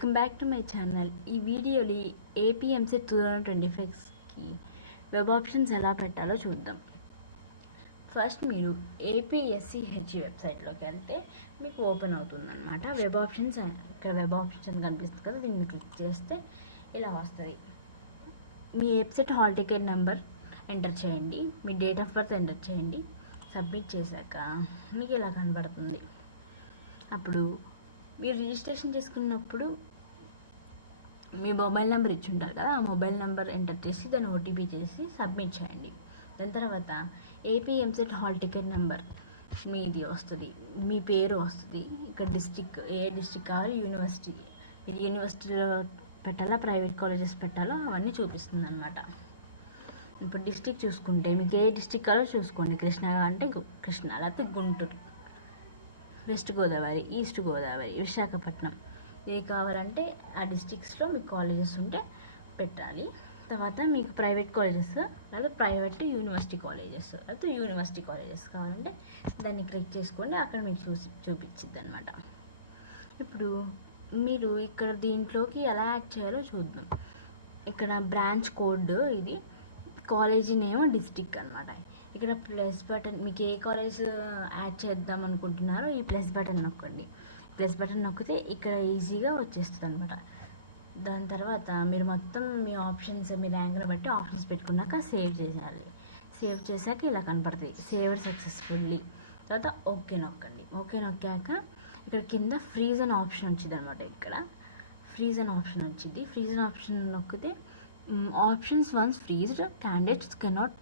Welcome back to my channel. ఈ వీడియోలో APMC 2025కి web options ఎలా పెట్టాలో చూద్దాం. ఫస్ట్ మీరు ఏపీఎస్సిహెచ్ వెబ్సైట్లోకి వెళ్తే మీకు ఓపెన్ అవుతుందన్నమాట. వెబ్ ఆప్షన్స్ ఇక్కడ వెబ్ ఆప్షన్స్ అని కనిపిస్తుంది కదా, దీన్ని క్లిక్ చేస్తే ఇలా వస్తుంది. మీ website hall ticket number enter చేయండి, మీ డేట్ ఆఫ్ బర్త్ ఎంటర్ చేయండి. సబ్మిట్ చేశాక మీకు ఇలా కనబడుతుంది. అప్పుడు మీరు రిజిస్ట్రేషన్ చేసుకున్నప్పుడు మీ మొబైల్ నెంబర్ ఇచ్చి ఉంటారు కదా, ఆ మొబైల్ నెంబర్ ఎంటర్ చేసి దాన్ని ఓటీపీ చేసి సబ్మిట్ చేయండి. దాని తర్వాత ఏపీఎంసెట్ హాల్ టికెట్ నెంబర్ మీది వస్తుంది, మీ పేరు వస్తుంది. ఇక్కడ డిస్టిక్, ఏ డిస్టిక్ కావాలి, యూనివర్సిటీ, మీరు యూనివర్సిటీలో పెట్టాలా ప్రైవేట్ కాలేజెస్ పెట్టాలో అవన్నీ చూపిస్తుంది అనమాట. ఇప్పుడు డిస్టిక్ చూసుకుంటే మీకు ఏ డిస్టిక్ కావాలో చూసుకోండి. కృష్ణా అంటే కృష్ణా, లేకపోతే గుంటూరు, వెస్ట్ గోదావరి, ఈస్ట్ గోదావరి, విశాఖపట్నం, ఏ కావాలంటే ఆ డిస్ట్రిక్ట్స్లో మీకు కాలేజెస్ ఉంటే పెట్టాలి. తర్వాత మీకు ప్రైవేట్ కాలేజెస్ లేదా ప్రైవేట్ యూనివర్సిటీ కాలేజెస్ కావాలంటే దాన్ని క్లిక్ చేసుకోండి, అక్కడ మీకు చూపించిద్ది అనమాట. ఇప్పుడు మీరు ఇక్కడ దీంట్లోకి ఎలా యాడ్ చేయాలో చూద్దాం. ఇక్కడ బ్రాంచ్ కోడ్, ఇది కాలేజీ నేమ్, డిస్ట్రిక్ట్ అనమాట. ఇక్కడ ప్లస్ బటన్, మీకు ఏ కాలేజ్ యాడ్ చేద్దాం అనుకుంటున్నారో ఈ ప్లస్ బటన్ నొక్కండి. ప్లస్ బటన్ నొక్కితే ఇక్కడ ఈజీగా వచ్చేస్తుంది అనమాట. దాని తర్వాత మీరు మొత్తం మీ ఆప్షన్స్, మీ ర్యాంక్ని బట్టి ఆప్షన్స్ పెట్టుకున్నాక సేవ్ చేసేయాలి. సేవ్ చేశాక ఇలా కనపడుతుంది, సేవ్డ్ సక్సెస్ఫుల్లీ. తర్వాత ఓకే నొక్కండి. ఓకే నొక్కాక ఇక్కడ కింద ఫ్రీజ్ అనే ఆప్షన్ వచ్చింది అనమాట. ఇక్కడ ఫ్రీజ్ అనే ఆప్షన్ వచ్చింది. ఫ్రీజ్ అనే ఆప్షన్ నొక్కితే options once freezed, candidates cannot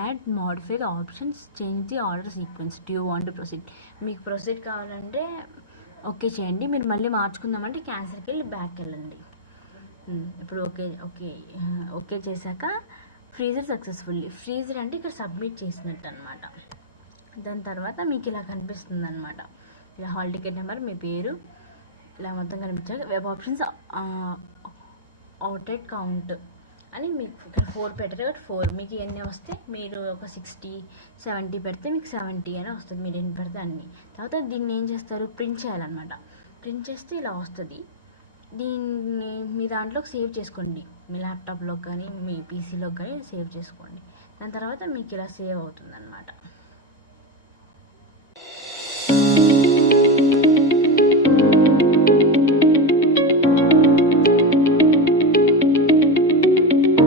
add, modify the options, change the order sequence, do you want to proceed. మీకు ప్రొసీడ్ కావాలంటే ఓకే చేయండి, మీరు మళ్ళీ మార్చుకుందామంటే క్యాన్సిల్కి వెళ్ళి బ్యాక్ వెళ్ళండి. ఇప్పుడు ఓకే చేశాక ఫ్రీజర్ సక్సెస్ఫుల్లీ. ఫ్రీజర్ అంటే ఇక్కడ సబ్మిట్ చేసినట్టు అనమాట. దాని తర్వాత మీకు ఇలా కనిపిస్తుంది అనమాట. ఇలా హాల్ టికెట్ నెంబర్, మీ పేరు ఇలా మొత్తం కనిపించాక వెబ్ ఆప్షన్స్ అవుటెడ్ కౌంట్ అని మీకు ఇక్కడ 4 పెట్టారు కాబట్టి 4, మీకు ఎన్ని వస్తే మీరు ఒక 60, 70 పెడితే మీకు 70 అని వస్తుంది, మీరు ఎన్ని పెడితే అన్ని. తర్వాత దీన్ని ఏం చేస్తారు, ప్రింట్ చేయాలన్నమాట. ప్రింట్ చేస్తే ఇలా వస్తుంది. దీన్ని మీ దాంట్లోకి సేవ్ చేసుకోండి, మీ ల్యాప్టాప్లో కానీ మీ పీసీలో కానీ సేవ్ చేసుకోండి. దాని తర్వాత మీకు ఇలా సేవ్ అవుతుంది అన్నమాట.